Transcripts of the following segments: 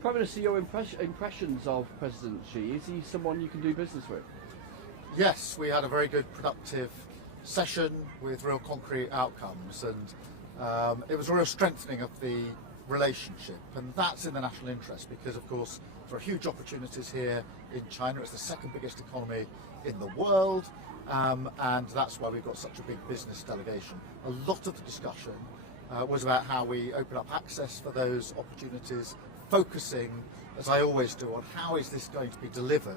Prime Minister, your impressions of President Xi, is he someone you can do business with? Yes, we had a very good, productive session with real concrete outcomes, and it was a real strengthening of the relationship, and that's in the national interest because, of course, there are huge opportunities here in China. It's the second biggest economy in the world, and that's why we've got such a big business delegation. A lot of the discussion was about how we open up access for those opportunities, focusing, as I always do, on how is this going to be delivered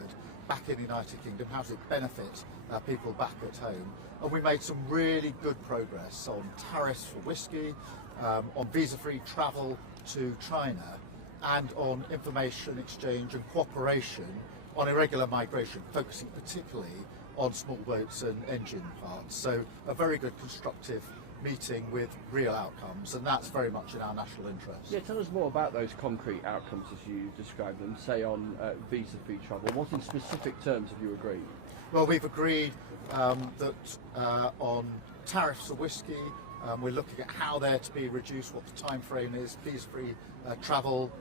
back in the United Kingdom, how does it benefit people back at home. And we made some really good progress on tariffs for whisky, on visa-free travel to China, and on information exchange and cooperation on irregular migration, focusing particularly on small boats and engine parts. So a very good constructive meeting with real outcomes, and that's very much in our national interest. Yeah, tell us more about those concrete outcomes as you describe them, say on visa-free travel. What in specific terms have you agreed? Well, we've agreed that on tariffs for whisky, we're looking at how they're to be reduced, what the time frame is, visa-free travel,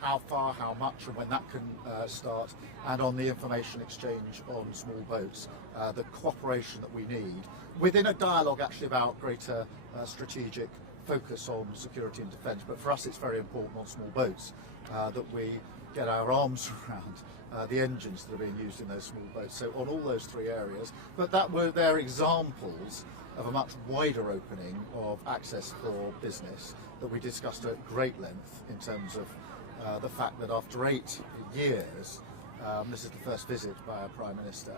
how far, how much, and when that can start, and on the information exchange on small boats, the cooperation that we need, within a dialogue actually about greater strategic focus on security and defence. But for us it's very important on small boats that we get our arms around the engines that are being used in those small boats. So on all those three areas, but they're examples of a much wider opening of access for business that we discussed at great length in terms of the fact that after 8 years, this is the first visit by our Prime Minister,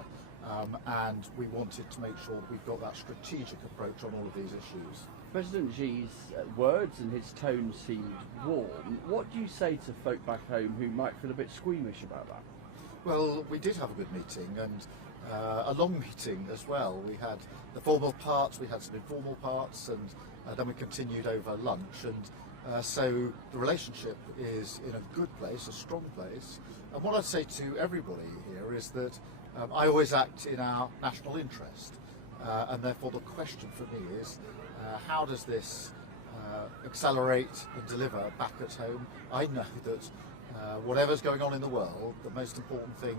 and we wanted to make sure that we've got that strategic approach on all of these issues. President Xi's words and his tone seemed warm. What do you say to folk back home who might feel a bit squeamish about that? Well, we did have a good meeting, and a long meeting as well. We had the formal parts, we had some informal parts, and then we continued over lunch. And so the relationship is in a good place, a strong place. And what I'd say to everybody here is that I always act in our national interest, and therefore the question for me is how does this accelerate and deliver back at home? I know that whatever's going on in the world, the most important thing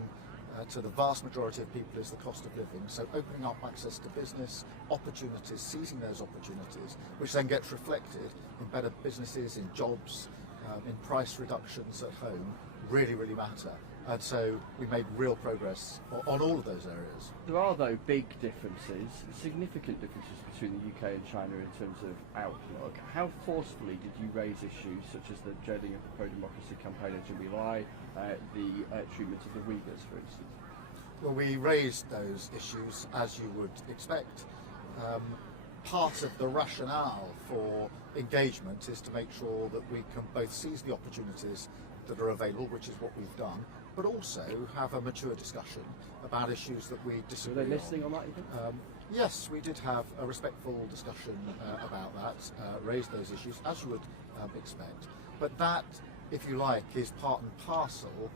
to the vast majority of people is the cost of living. So opening up access to business, opportunities, seizing those opportunities, which then gets reflected in better businesses, in jobs, in price reductions at home, really, really matter. And so we made real progress on all of those areas. There are, though, big differences, significant differences between the UK and China in terms of outlook. How forcefully did you raise issues such as the jailing of the pro-democracy campaigner Jimmy Lai, the treatment of the Uyghurs, for instance? Well, we raised those issues as you would expect. Part of the rationale for engagement is to make sure that we can both seize the opportunities that are available, which is what we've done, but also have a mature discussion about issues that we disagree on. Were they listening on that, you think? Yes, we did have a respectful discussion about that, raised those issues, as you would expect. But that, if you like, is part and parcel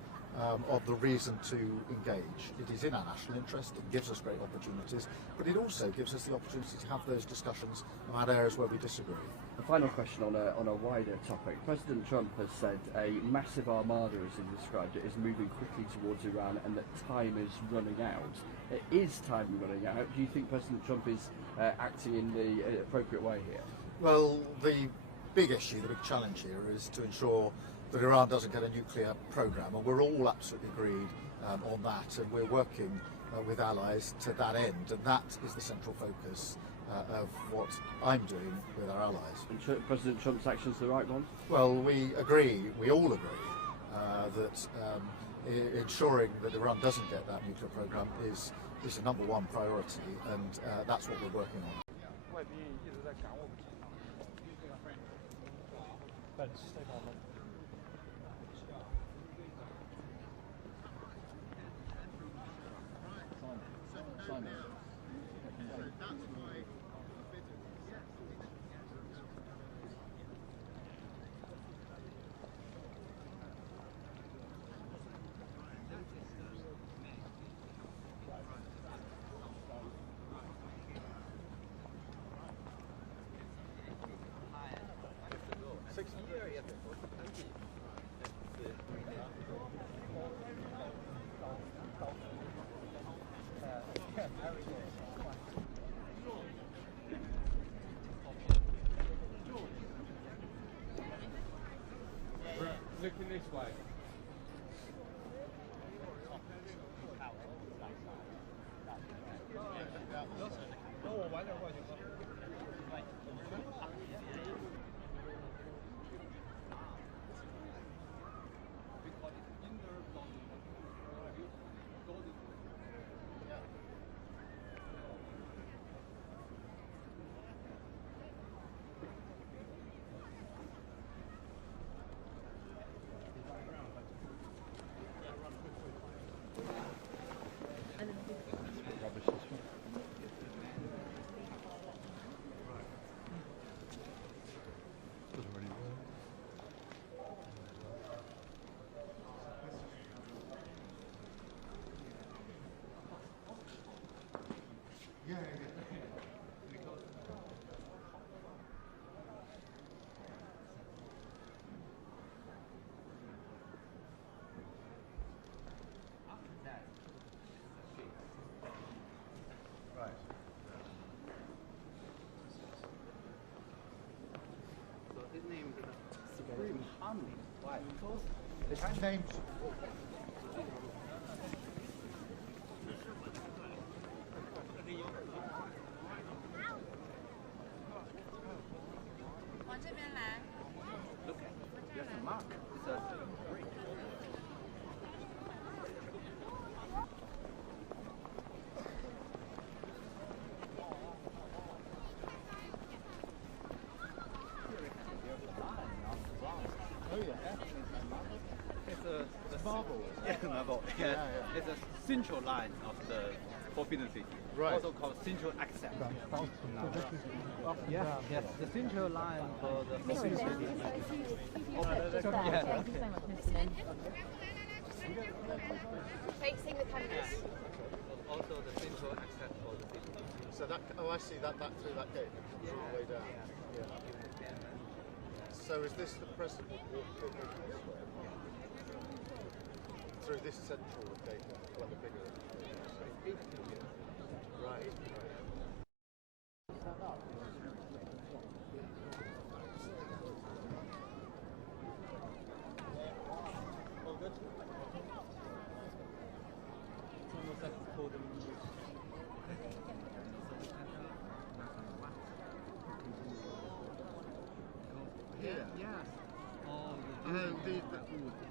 of the reason to engage. It is in our national interest, it gives us great opportunities, but it also gives us the opportunity to have those discussions about areas where we disagree. A final question on a wider topic. President Trump has said a massive armada, as he described it, is moving quickly towards Iran and that time is running out. Is time running out? Do you think President Trump is acting in the appropriate way here? Well, the big issue, the big challenge here is to ensure that Iran doesn't get a nuclear program, and we're all absolutely agreed on that, and we're working with allies to that end, and that is the central focus of what I'm doing with our allies. And President Trump's actions the right ones? Well, we all agree that ensuring that Iran doesn't get that nuclear program is the number one priority, and that's what we're working on. looking this way. It's named. 往这边来。 Look at it. There's a mark. It's a brick. Oh yeah. It's a Marble. Yeah, marble. Yeah. It's a central line of the Forbidden City. Right. Also called central access. Yeah. Yes. The central line for the Forbidden City. Thank you so much, Mr. Lin. Facing the cameras. Also the central access for the city. So that. Oh, I see that through that gate. It comes all the way down. Yeah. So is this the president walk this way? Through this central gate, well, the bigger. Right. All good? It's almost like it's called Yeah. Yes. Oh, Oh, the